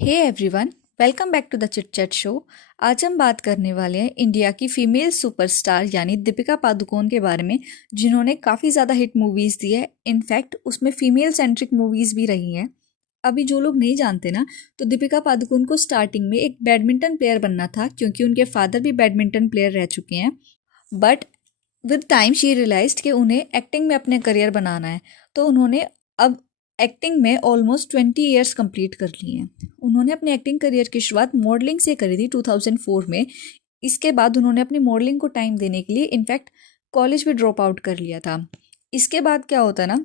Hey everyone, welcome back to the chit chat show. आज हम बात करने वाले हैं इंडिया की फीमेल सुपरस्टार यानी दीपिका पादुकोण के बारे में, जिन्होंने काफ़ी ज़्यादा हिट मूवीज़ दी है। इनफैक्ट उसमें फीमेल सेंट्रिक मूवीज़ भी रही हैं। अभी जो लोग नहीं जानते ना, तो दीपिका पादुकोण को स्टार्टिंग में एक बैडमिंटन प्लेयर बनना था, क्योंकि उनके फादर भी बैडमिंटन प्लेयर रह चुके हैं। But with time she realised कि उन्हें एक्टिंग में अपने करियर बनाना है, तो उन्होंने अब एक्टिंग में ऑलमोस्ट 20 ईयर्स कंप्लीट कर लिए हैं। उन्होंने अपने एक्टिंग करियर की शुरुआत मॉडलिंग से करी थी 2004 में। इसके बाद उन्होंने अपनी मॉडलिंग को टाइम देने के लिए इनफैक्ट कॉलेज भी ड्रॉप आउट कर लिया था। इसके बाद क्या होता है ना,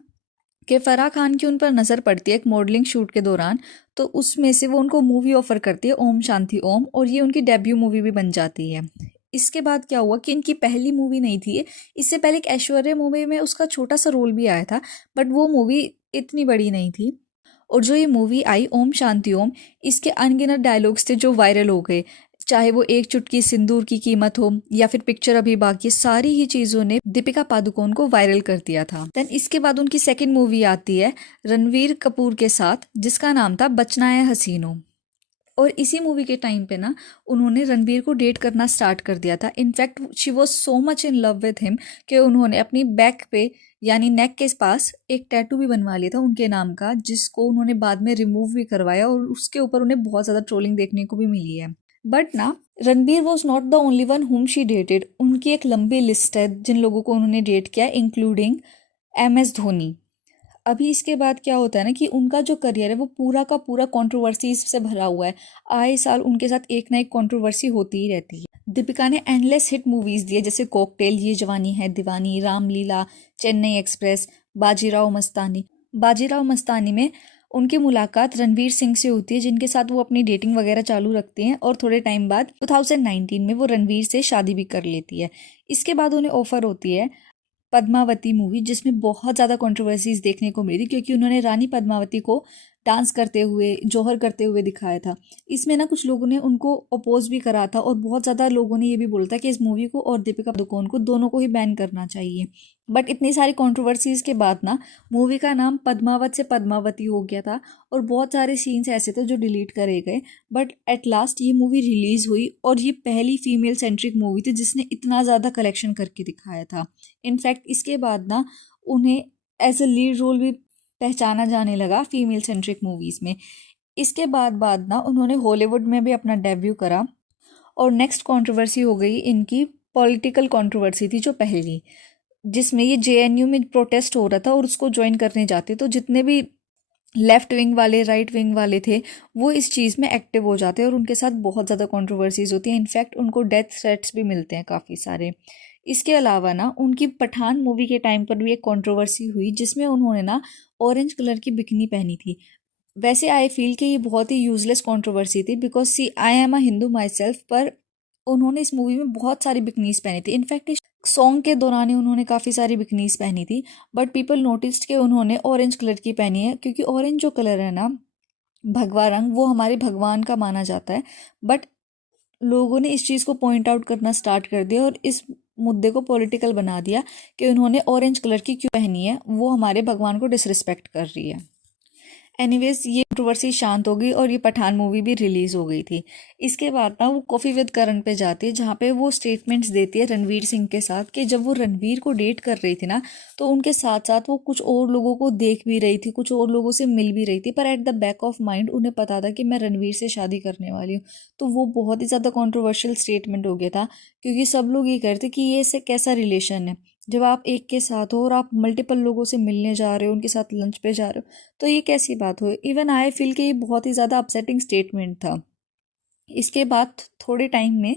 कि फराह खान की उन पर नज़र पड़ती है एक मॉडलिंग शूट के दौरान, तो उसमें से वो उनको मूवी ऑफर करती है ओम शांति ओम, और ये उनकी डेब्यू मूवी भी बन जाती है। इसके बाद क्या हुआ कि इनकी पहली मूवी नहीं थी, इससे पहले एक ऐश्वर्या मूवी में उसका छोटा सा रोल भी आया था, बट वो मूवी इतनी बड़ी नहीं थी। और जो ये मूवी आई ओम शांति ओम, इसके अनगिनत डायलॉग्स थे जो वायरल हो गए, चाहे वो एक चुटकी सिंदूर की कीमत हो या फिर पिक्चर अभी बाकी, सारी ही चीज़ों ने दीपिका पादुकोण को वायरल कर दिया था। देन इसके बाद उनकी सेकंड मूवी आती है रणवीर कपूर के साथ, जिसका नाम था बचना है हसीनो। और इसी मूवी के टाइम पे ना उन्होंने रणबीर को डेट करना स्टार्ट कर दिया था। In fact she was so much in love with him कि उन्होंने अपनी बैक पे यानी नेक के पास एक टैटू भी बनवा लिया था उनके नाम का, जिसको उन्होंने बाद में रिमूव भी करवाया, और उसके ऊपर उन्हें बहुत ज़्यादा ट्रोलिंग देखने को भी मिली है। बट ना, Ranbir was not the only one हुम शी डेटेड। उनकी एक लंबी लिस्ट है जिन लोगों को उन्होंने डेट किया, इंक्लूडिंग MS धोनी। अभी इसके बाद क्या होता है ना कि उनका जो करियर है वो पूरा का पूरा कंट्रोवर्सीज से भरा हुआ है। आए साल उनके साथ एक ना एक कंट्रोवर्सी होती ही रहती है। दीपिका ने एंडलेस हिट मूवीज दी है, जैसे कॉकटेल, ये जवानी है दीवानी, रामलीला, चेन्नई एक्सप्रेस, बाजीराव मस्तानी। बाजीराव मस्तानी में उनकी मुलाकात रणवीर सिंह से होती है, जिनके साथ वो अपनी डेटिंग वगैरह चालू रखते हैं, और थोड़े टाइम बाद 2019 में वो रणवीर से शादी भी कर लेती है। इसके बाद उन्हें ऑफर होती है पद्मावती मूवी, जिसमें बहुत ज़्यादा कंट्रोवर्सीज देखने को मिली, क्योंकि उन्होंने रानी पद्मावती को डांस करते हुए, जौहर करते हुए दिखाया था। इसमें ना कुछ लोगों ने उनको अपोज भी करा था, और बहुत ज़्यादा लोगों ने ये भी बोला था कि इस मूवी को और दीपिका पादुकोण को दोनों को ही बैन करना चाहिए। बट इतनी सारी कंट्रोवर्सीज के बाद ना मूवी का नाम पद्मावत से पद्मावती हो गया था, और बहुत सारे सीन्स ऐसे थे जो डिलीट करे गए। बट एट लास्ट ये मूवी रिलीज हुई, और ये पहली फीमेल सेंट्रिक मूवी थी जिसने इतना ज़्यादा कलेक्शन करके दिखाया था। इनफैक्ट इसके बाद ना उन्हें एज अ लीड रोल भी पहचाना जाने लगा फीमेल सेंट्रिक मूवीज़ में। इसके बाद ना उन्होंने हॉलीवुड में भी अपना डेब्यू करा। और नेक्स्ट कंट्रोवर्सी हो गई इनकी, पॉलिटिकल कंट्रोवर्सी थी जो पहली, जिसमें ये JNU में प्रोटेस्ट हो रहा था, और उसको ज्वाइन करने जाते तो जितने भी लेफ्ट विंग वाले, राइट विंग वाले थे, वो इस चीज़ में एक्टिव हो जाते हैं, और उनके साथ बहुत ज़्यादा कंट्रोवर्सीज होती हैं। इनफैक्ट उनको डेथ थ्रेट्स भी मिलते हैं काफ़ी सारे। इसके अलावा ना उनकी पठान मूवी के टाइम पर भी एक कंट्रोवर्सी हुई, जिसमें उन्होंने ना ऑरेंज कलर की बिकनी पहनी थी। वैसे आई फील कि ये बहुत ही यूजलेस कंट्रोवर्सी थी, because see I am a Hindu myself, पर उन्होंने इस मूवी में बहुत सारी बिकनीज पहनी थी। इनफैक्ट इस सॉन्ग के दौरान ही उन्होंने काफ़ी सारी बिकनीज पहनी थी। बट पीपल नोटिस्ड कि उन्होंने ऑरेंज कलर की पहनी है, क्योंकि ऑरेंज जो कलर है ना, भगवा रंग, वो हमारे भगवान का माना जाता है। बट लोगों ने इस चीज़ को पॉइंट आउट करना स्टार्ट कर दिया, और इस मुद्दे को पॉलिटिकल बना दिया कि उन्होंने ऑरेंज कलर की क्यों पहनी है, वो हमारे भगवान को डिसरिस्पेक्ट कर रही है। एनीवेज ये कंट्रोवर्सी शांत हो गई, और ये पठान मूवी भी रिलीज हो गई थी। इसके बाद ना वो कॉफ़ी विद करण पे जाती है, जहाँ पे वो स्टेटमेंट्स देती है रणवीर सिंह के साथ, कि जब वो रणवीर को डेट कर रही थी ना, तो उनके साथ साथ वो कुछ और लोगों को देख भी रही थी, कुछ और लोगों से मिल भी रही थी, पर at the back of mind उन्हें पता था कि मैं रणवीर से शादी करने वाली हूँ। तो वो बहुत ही ज़्यादा कॉन्ट्रोवर्शियल स्टेटमेंट हो गया था, क्योंकि सब लोग ये कहते कि ये ऐसे कैसा रिलेशन है, जब आप एक के साथ हो और आप मल्टीपल लोगों से मिलने जा रहे हो, उनके साथ लंच पे जा रहे हो, तो ये कैसी बात हो। इवन आई फील कि ये बहुत ही ज़्यादा अपसेटिंग स्टेटमेंट था। इसके बाद थोड़े टाइम में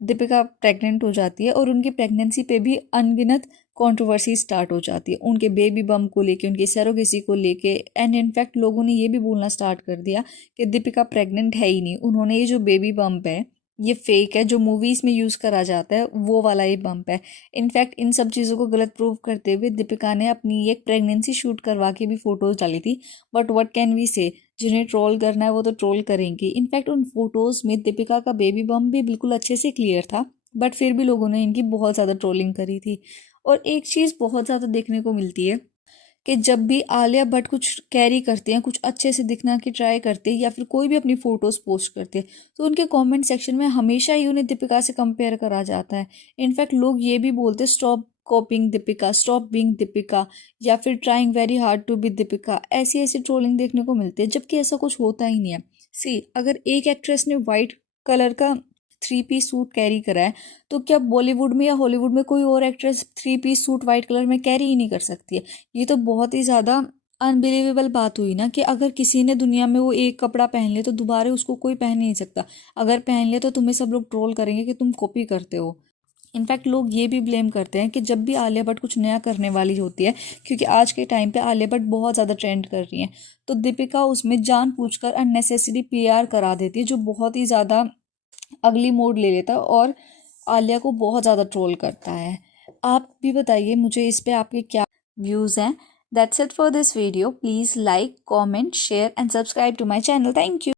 दीपिका प्रेग्नेंट हो जाती है, और उनकी प्रेगनेंसी पे भी अनगिनत कंट्रोवर्सी स्टार्ट हो जाती है, उनके बेबी बम को लेके, उनकी सरोगेसी को लेके। एंड इनफैक्ट लोगों ने ये भी बोलना स्टार्ट कर दिया कि दीपिका प्रेग्नेंट है ही नहीं, उन्होंने ये जो बेबी बम्प है ये फेक है, जो मूवीज़ में यूज़ करा जाता है वो वाला ही बम्प है। इनफैक्ट इन सब चीज़ों को गलत प्रूव करते हुए दीपिका ने अपनी एक प्रेगनेंसी शूट करवा के भी फ़ोटोज़ डाली थी। बट व्हाट कैन वी से, जिन्हें ट्रोल करना है वो तो ट्रोल करेंगे। इनफैक्ट उन फोटोज़ में दीपिका का बेबी बम भी बिल्कुल अच्छे से क्लियर था, बट फिर भी लोगों ने इनकी बहुत ज़्यादा ट्रोलिंग करी थी। और एक चीज़ बहुत ज़्यादा देखने को मिलती है कि जब भी आलिया भट्ट कुछ कैरी करते हैं, कुछ अच्छे से दिखना की ट्राई करते हैं या फिर कोई भी अपनी फ़ोटोज़ पोस्ट करते हैं, तो उनके कमेंट सेक्शन में हमेशा ही उन्हें दीपिका से कंपेयर करा जाता है। इनफैक्ट लोग ये भी बोलते हैं stop copying Deepika, stop being Deepika, या फिर trying very hard to be Deepika. ऐसी ऐसी ट्रोलिंग देखने को मिलती है, जबकि ऐसा कुछ होता ही नहीं है। सी, अगर एक एक्ट्रेस ने वाइट कलर का 3 पीस सूट कैरी करा है, तो क्या बॉलीवुड में या हॉलीवुड में कोई और actress 3 piece suit white colour में कैरी ही नहीं कर सकती है? ये तो बहुत ही ज़्यादा अनबिलीवेबल बात हुई ना, कि अगर किसी ने दुनिया में वो एक कपड़ा पहन लिया तो दोबारा उसको कोई पहन नहीं सकता। अगर पहन लिया तो तुम्हें सब लोग ट्रोल करेंगे कि तुम कॉपी करते हो। इनफैक्ट लोग ये भी ब्लेम करते हैं कि जब भी आलिया भट्ट कुछ नया करने वाली होती है, क्योंकि आज के टाइम पे आलिया भट्ट बहुत ज़्यादा ट्रेंड कर रही हैं, तो दीपिका उसमें जानबूझकर अननेसेसरी पीआर करा देती है, जो बहुत ही ज़्यादा अगली मोड़ ले लेता है और आलिया को बहुत ज़्यादा ट्रोल करता है। आप भी बताइए मुझे इस पे आपके क्या व्यूज़ हैं। That's it for this video. Please like, comment, share and subscribe to my channel. Thank you.